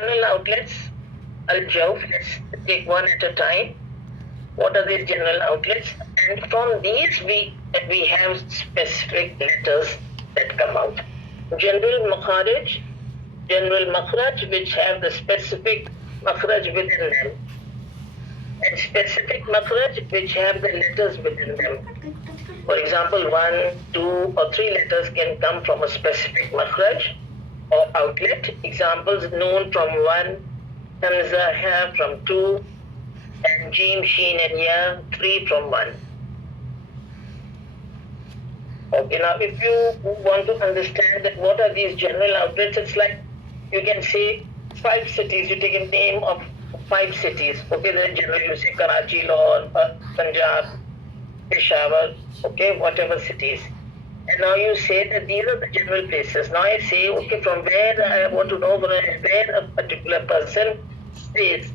general outlets? Al-Jawf, let's take one at a time. What are these general outlets? And from these we have specific letters that come out. General makharij, general makhraj, which have the specific makhraj within them, and specific makhraj, which have the letters within them. For example, 1, 2, or 3 letters can come from a specific makhraj or outlet. Examples: noon from 1, hamza, ha from 2, and jim, sheen, and ya 3 from 1. Okay, now if you want to understand that what are these general outlets, it's like you can say 5 cities. You take a name of 5 cities. Okay, then generally you say Karachi, Lahore, Punjab, Peshawar, okay, whatever cities. And now you say that these are the general places. Now I say, okay, from where I want to know where a particular person stays.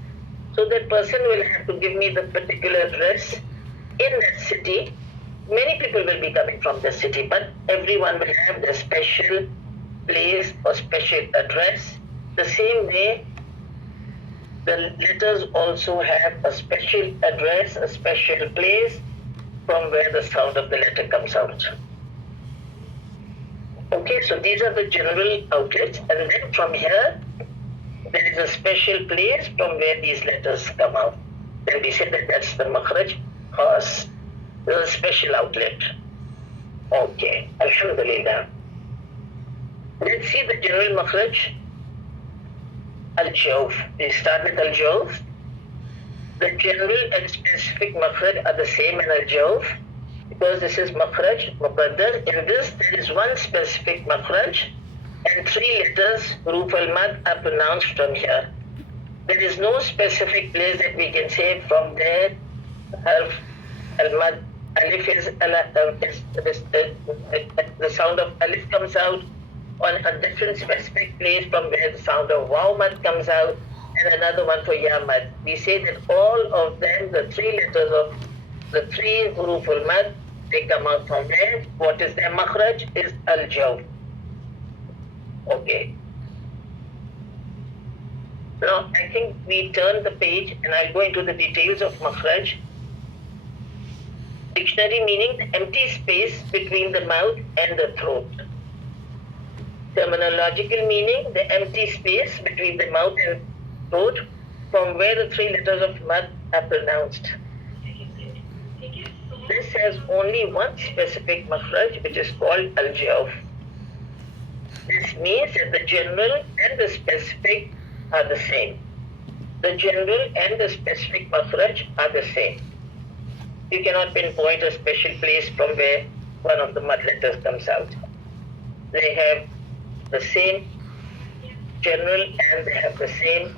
So that person will have to give me the particular address in that city. Many people will be coming from the city, but everyone will have their special place or special address. The same way, the letters also have a special address, a special place from where the sound of the letter comes out. Okay, so these are the general outlets, and then from here, there is a special place from where these letters come out. Then we say that that's the makhraj khas. There's a special outlet. Okay, alhamdulillah. Let's see the general makhraj. Al-Jawf. We start with Al-Jawf. The general and specific makhraj are the same in Al-Jawf because this is makhraj muqaddar. In this, there is one specific makhraj and 3 letters, huruf al-mad, are pronounced from here. There is no specific place that we can say from there, harf al-mad, alif is, the sound of alif comes out on a different specific place from where the sound of waw mad comes out, and another one for ya mad. We say that all of them, the 3 letters of the 3 huruf al-mad, they come out from there. What is their makhraj? Is al-jawf. Okay. Now, I think we turn the page and I'll go into the details of makhraj. Dictionary meaning the empty space between the mouth and the throat. Terminological meaning the empty space between the mouth and throat from where the 3 letters of mad are pronounced. This has only one specific makhraj, which is called al-jawf. This means that the general and the specific are the same. The general and the specific makhraj are the same. You cannot pinpoint a special place from where one of the mud letters comes out. They have the same general and they have the same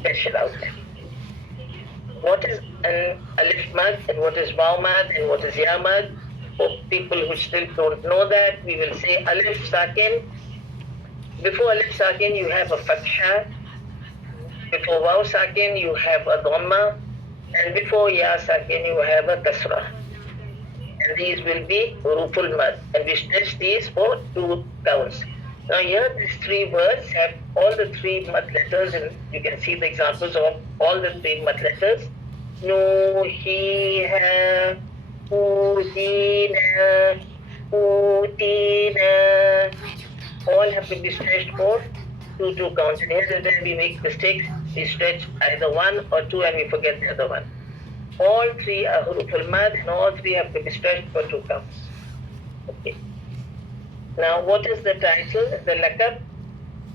special outlet. What is an alif mad and what is waw mad and what is ya mad? For people who still don't know that, we will say alif sakin. Before alif sakin, you have a fatha. Before waw sakin, you have a dhamma. And before ya sakin, you have a kasra. And these will be huruful mad. And we stretch these for 2 counts. Now here, these 3 words have all the 3 mad letters, and you can see the examples of all the 3 mad letters. No, he, ha, hu, he, na, hu, ti, na. All have to be stretched for 2 counts. And here and there we make mistakes. We stretch either 1 or 2 and we forget the other one. All 3 are huruful mad and all 3 have to be stretched for 2 counts. Okay. Now what is the title, the laqab,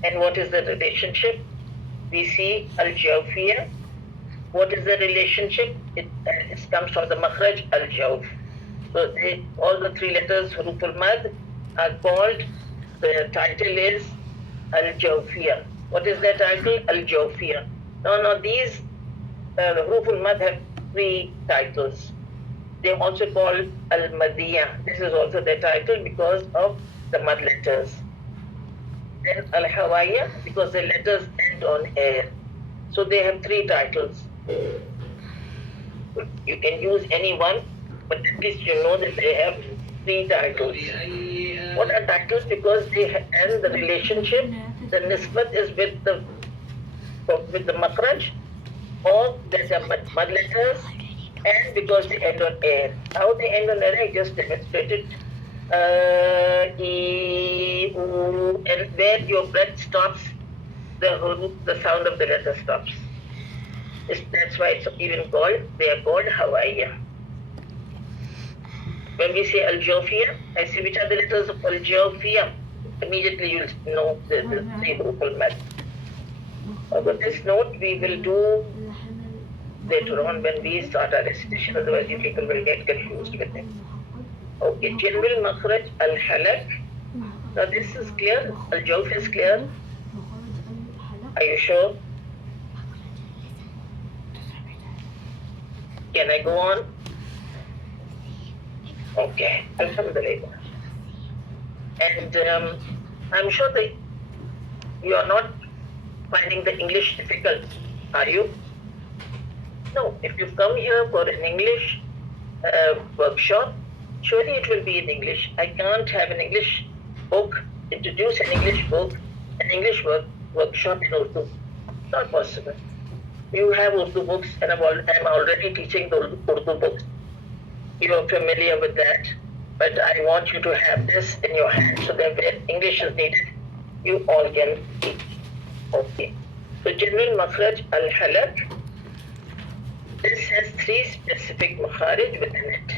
and what is the relationship? We see al-jawfiyya. What is the relationship? It comes from the makhraj al-jawf. So all the 3 letters huruful mad are called, the title is al-jawfiyya. What is their title? Al-jawfiyya. Now these huruful mad have 3 titles. They are also called al-madiyya. This is also their title because of the mad letters. Then al-hawaiya, because the letters end on air. So they have 3 titles. You can use any one, but at least you know that they have 3 titles. What are titles? Because they and the relationship, the nisbat is with the with the makhraj, or that are mud letters, and because they end on air. How they end on air, I just demonstrated. E, U, and where your breath stops, the sound of the letter stops. That's why it's even called, they are called Hawaiya. When we say Al-Jawfiyah, I say which are the letters of Al-Jawfiyah. Immediately you'll know the three vocal mad. But this note we will do later on when we start our recitation, otherwise you people will get confused with it. Okay, general makhraj al-halak. Now this is clear, al-jawf is clear. Are you sure? Can I go on? Okay, alhamdulillah. And I'm sure that you are not finding the English difficult, are you? No, if you come here for an English workshop, surely it will be in English. I can't have an English book, introduce an English book, an English workshop in Urdu. Not possible. You have Urdu books, and I'm already teaching the Urdu books. You are familiar with that, but I want you to have this in your hand so that when English is needed, you all can teach. Okay. So general makhraj al-halak. This has three specific makharij within it.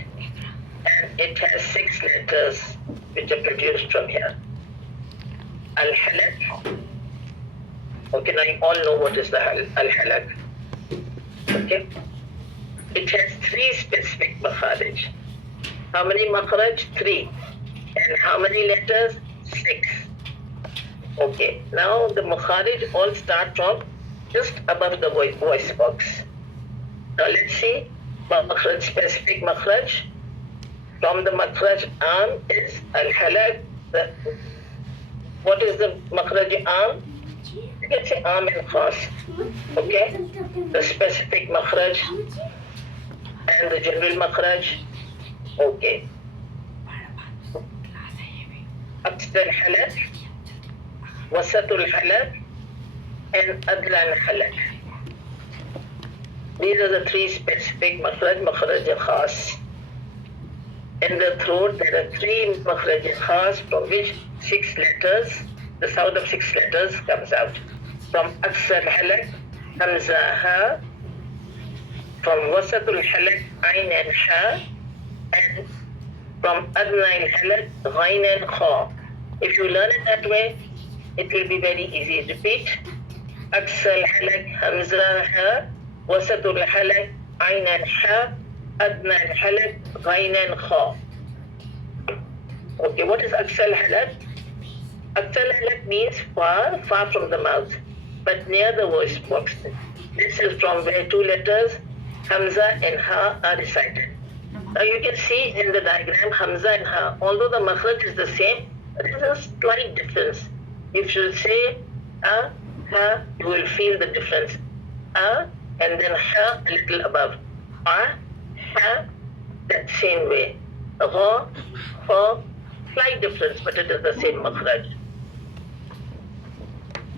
And it has 6 letters which are produced from here. Al-halak. Okay, now you all know what is the al-halak. Okay. It has 3 specific makharij. How many makharij? 3. And how many letters? 6. Okay. Now the makharij all start from just above the voice box. Now let's see. Makhraj, specific makhraj. From the makhraj arm is al-halak. What is the makhraj arm? You can say arm and khas. Okay? The specific makhraj and the general makhraj. Okay. Aqsa al-halak, wasat al-halak, and adla al-halak. These are the 3 specific makhraj, makhraj khas. In the throat, there are 3 makhraj khas from which 6 letters, the sound of 6 letters comes out. From Aqsa al-halak, hamza ha. From wasat al-halak, ayn and ha. And from adna al-halak, ghain and kha. If you learn it that way, it will be very easy. Repeat. Aqsa al-halak, hamza ha. Wasat al-halak, ayn and ha. Adna al-halak, ghain and kha. Okay, what is Aqsa al-halak? Aqsa al-halak means far, far from the mouth, but near the voice box. This is from where 2 letters, hamza and ha, are recited. Now you can see in the diagram, hamza and ha, although the makhraj is the same, there is a slight difference. If you say a, ha, you will feel the difference. A, and then ha a little above. A, ha, that same way. Gha, ha, slight difference, but it is the same makhraj.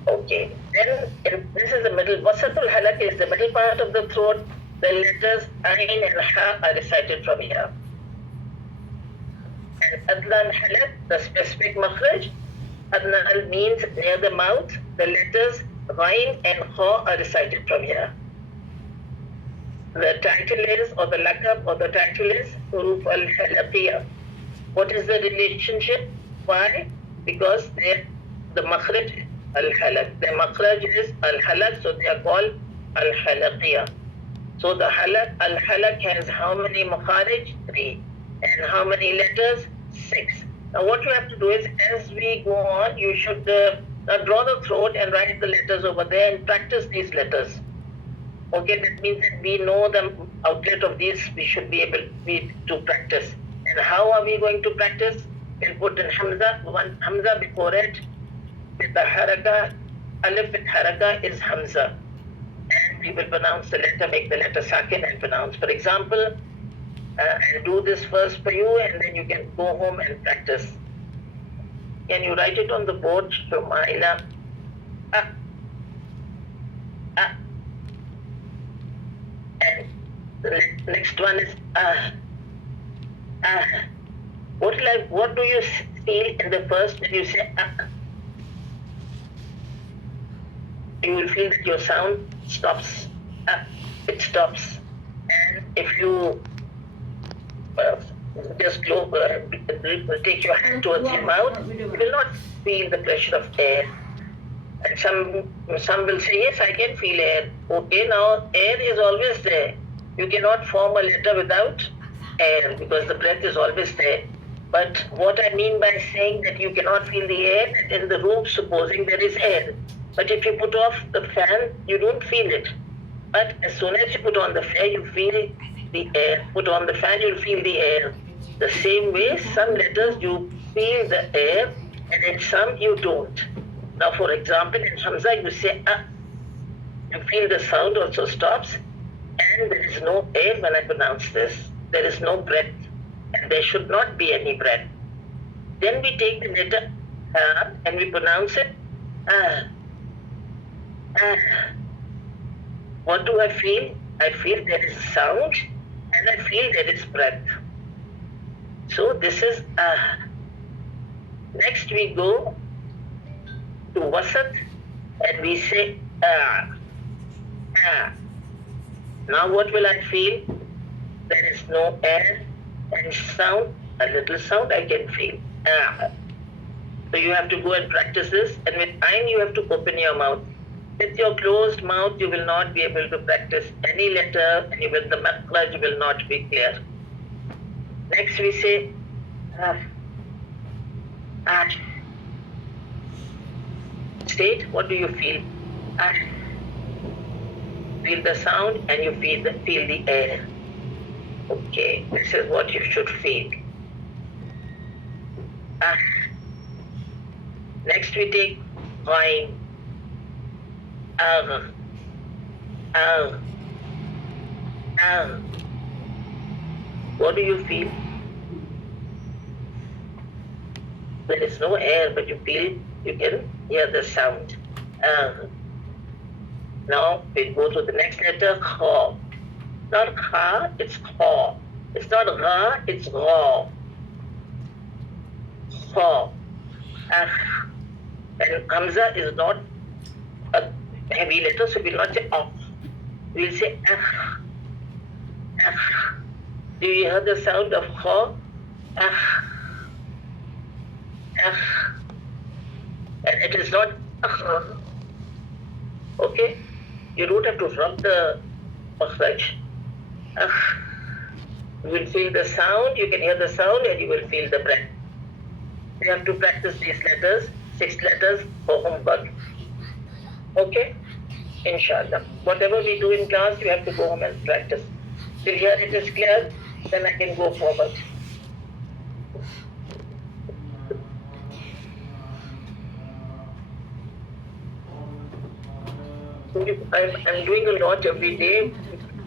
Okay, then this is the middle. Wasatul halak is the middle part of the throat. The letters ayn and ha are recited from here. And adlan halak, the specific makhraj. Adna means near the mouth. The letters ghain and kha are recited from here. The title is, or the lakab, or the title is Huruf al-Halaqiyah. What is the relationship? Why? Because the makhraj al-halak. The makhraj is al-halak, so they are called al-halaqiyah. So the al-halak has how many makharij? 3. And how many letters? 6. Now what you have to do is, as we go on, you should draw the throat and write the letters over there and practice these letters. Okay, that means that we know the outlet of these, we should be able to practice. And how are we going to practice? We'll put in hamza, one hamza before it, with the haraka, alif with haraka is hamza. And we will pronounce the letter, make the letter sakin and pronounce. For example, and do this first for you, and then you can go home and practice. Can you write it on the board, Shumaila? And the next one is what do you feel in the first when you say you will feel that your sound stops. It stops. And if you just take your hand towards your mouth, you will not feel the pressure of air. And some will say, yes, I can feel air. Okay, now air is always there. You cannot form a letter without air because the breath is always there. But what I mean by saying that you cannot feel the air, in the room, supposing there is air. But if you put off the fan, you don't feel it. But as soon as you put on the fan, you feel the air. Put on the fan, you'll feel the air. The same way, some letters you feel the air, and in some you don't. Now, for example, in Hamza, you say you feel the sound also stops, and there is no air when I pronounce this. There is no breath, and there should not be any breath. Then we take the letter and we pronounce it What do I feel? I feel there is sound, and I feel there is breath. So this is Next we go to wasat, and we say Now what will I feel? There is no air and sound, a little sound I can feel. So you have to go and practice this, and with time you have to open your mouth. With your closed mouth you will not be able to practice any letter, and even the makhraj will not be clear. Next we say State, what do you feel? Feel the sound and you feel the air. Okay, this is what you should feel. Next we take Ghain. What do you feel? There is no air, but you can hear the sound. Now we go to the next letter, Kha. Not Kha, it's Kha. It's not Gha, it's Gha. Kha. And Hamza is not a heavy letter, so we will not say we will say Do you hear the sound of Kha? And it is not okay? You don't have to rub the makhraj. You will feel the sound, you can hear the sound, and you will feel the breath. You have to practice these letters, 6 letters for homework. Okay? Inshallah. Whatever we do in class, you have to go home and practice. Till here it is clear, then I can go forward. I'm doing a lot every day.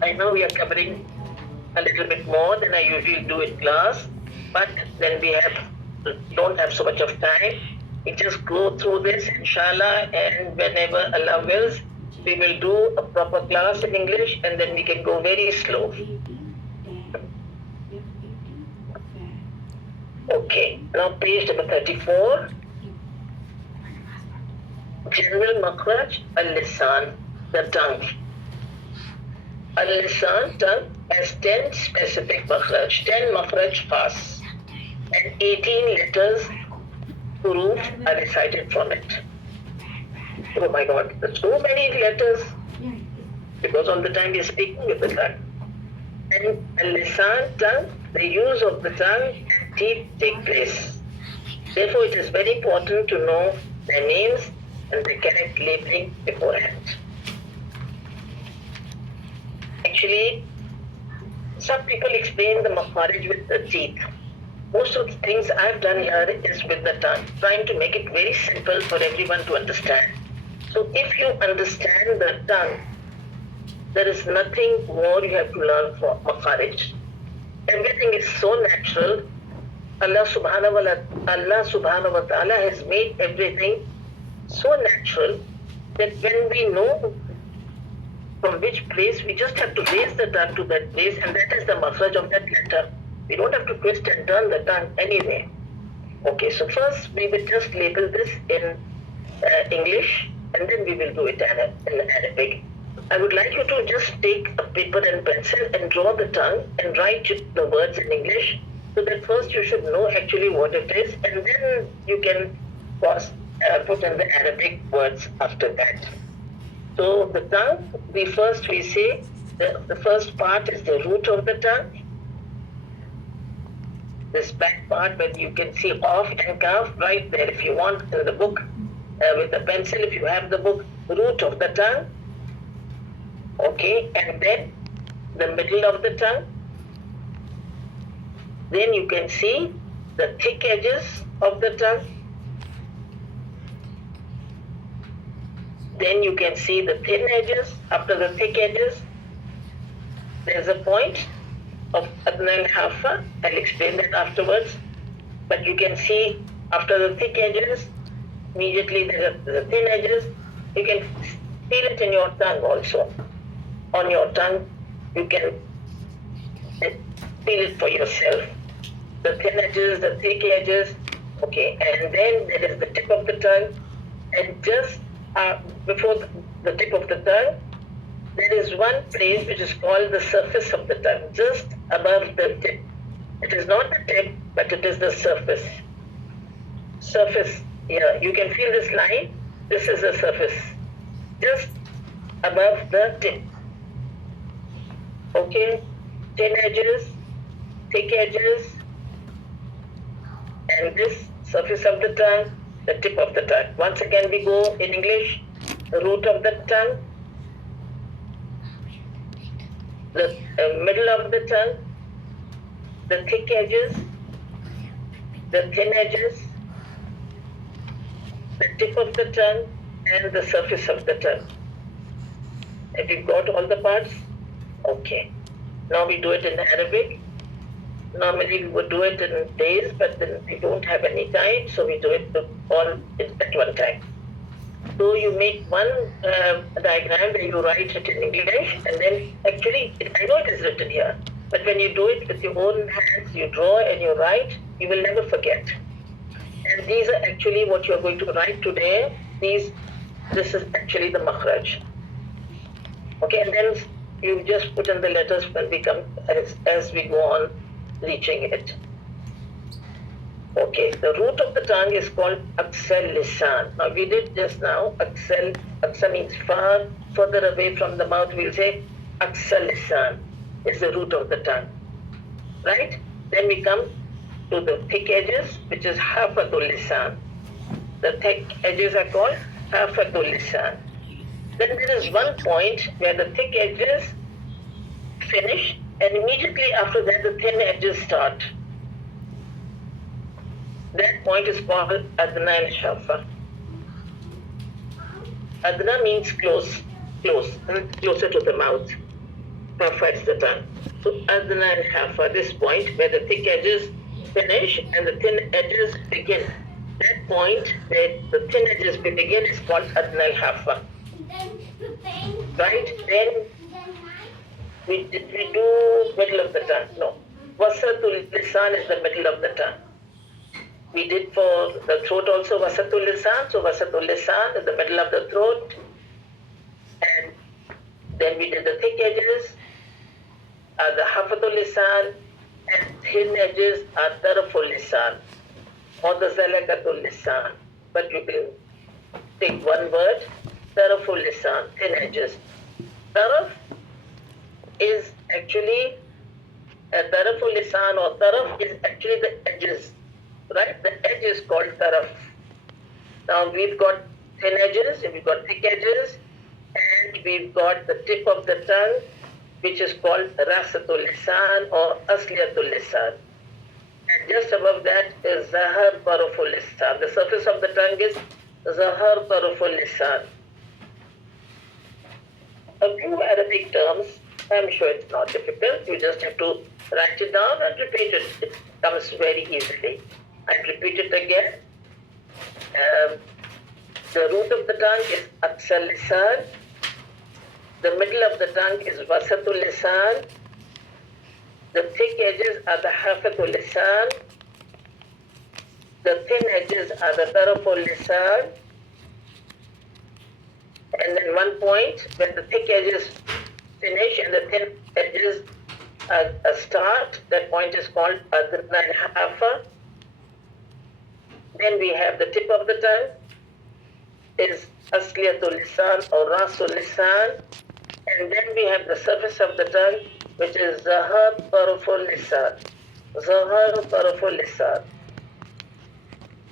I know we are covering a little bit more than I usually do in class, but then we don't have so much of time. We just go through this, inshallah, and whenever Allah wills, we will do a proper class in English, and then we can go very slow. Okay, now page number 34. General makhraj, al-lisan, the tongue. Al-lisan, tongue, has 10 specific makhraj, 10 makhraj khas, and 18 letters, huruf, are recited from it. Oh my God, there's so many letters, because all the time we are speaking with the tongue. And al-lisan, tongue, the use of the tongue and teeth take place. Therefore, it is very important to know their names and the correct labeling beforehand. Actually, some people explain the makharij with the teeth. Most of the things I've done here is with the tongue, trying to make it very simple for everyone to understand. So if you understand the tongue, there is nothing more you have to learn for makharij. Everything is so natural. Allah subhanahu wa ta'ala has made everything so natural that when we know from which place we just have to raise the tongue to that place, and that is the makhraj of that letter. We don't have to twist and turn the tongue anyway. Okay, so first we will just label this in English, and then we will do it in Arabic. I would like you to just take a paper and pencil and draw the tongue and write the words in English, so that first you should know actually what it is, and then you can put in the Arabic words after that. So the tongue, we say the first part is the root of the tongue. This back part where you can see off and calf right there if you want in the book with the pencil, if you have the book, root of the tongue. Okay, and then the middle of the tongue. Then you can see the thick edges of the tongue. Then you can see the thin edges. After the thick edges, there's a point of Adna al-Hafa. I'll explain that afterwards. But you can see after the thick edges, immediately there are the thin edges. You can feel it in your tongue also. On your tongue, you can feel it for yourself. The thin edges, the thick edges. Okay, and then there is the tip of the tongue. And just before the tip of the tongue, there is one place which is called the surface of the tongue, just above the tip. It is not the tip, but it is the surface. Surface, yeah, you can feel this line. This is the surface, just above the tip. Okay, thin edges, thick edges, and this surface of the tongue, the tip of the tongue. Once again we go in English, the root of the tongue, the middle of the tongue, the thick edges, the thin edges, the tip of the tongue, and the surface of the tongue. Have you got all the parts? Okay. Now we do it in Arabic. Normally we would do it in days, but then we don't have any time, so we do it all at one time. So you make one diagram where you write it in English, and then actually, I know it is written here, but when you do it with your own hands, you draw and you write, you will never forget. And these are actually what you are going to write today. This is actually the makhraj. Okay, and then you just put in the letters when we come as we go on reaching it. Okay, the root of the tongue is called Aksal Lisan. Now we did just now, Aksal means far, further away from the mouth, we'll say Aksal Lisan is the root of the tongue. Right? Then we come to the thick edges, which is Hafatul Lisan. The thick edges are called Hafatul Lisan. Then there is one point where the thick edges finish, and immediately after that the thin edges start. That point is called Adna al-Shafa. Adna means close, closer to the mouth. Shafa is the tongue. So Adna al-Shafa, this point where the thick edges finish and the thin edges begin. That point where the thin edges begin is called Adna al-Shafa. Right? Then we do middle of the tongue. No. Wasatul Lisan is the middle of the tongue. We did for the throat also Wasatul Lisan. So Wasatul Lisan is the middle of the throat. And then we did the thick edges, the Hafatul Lisan, and thin edges are Taraful Lisan or the Zalakatul Lisan. But you can take one word, Taraful Lisan, thin edges. Taraf is actually, Taraful Lisan or Taraf is actually the edges. Right? The edge is called taraf. Now we've got thin edges, we've got thick edges, and we've got the tip of the tongue, which is called Rasatul Lisan or Asliyatul Lisan. And just above that is Zahar Taraful Lisan. The surface of the tongue is Zahar Taraful Lisan. A few Arabic terms, I'm sure it's not difficult. You just have to write it down and repeat it. It comes very easily. I'll repeat it again. The root of the tongue is Aksal Lisan. The middle of the tongue is wasatul lisan. The thick edges are the hafatul lisan. The thin edges are the taraful lisan. And then one point, when the thick edges finish and the thin edges start, that point is called adna al-hafa. Then we have the tip of the tongue is asliyatul lisan or rasul lisan. And then we have the surface of the tongue, which is zahar taraful lisan. Zahar taraful lisan.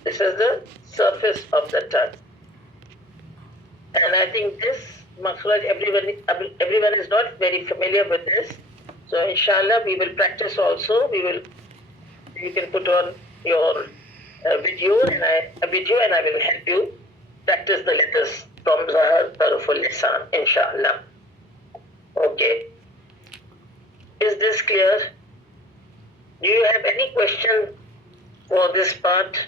This is the surface of the tongue. And I think this makhraj, everyone is not very familiar with this. So inshallah, we will practice also. You can put on your video and I will help you practice the letters from Zahar Taruful Lisan, inshallah. Okay. Is this clear? Do you have any question for this part?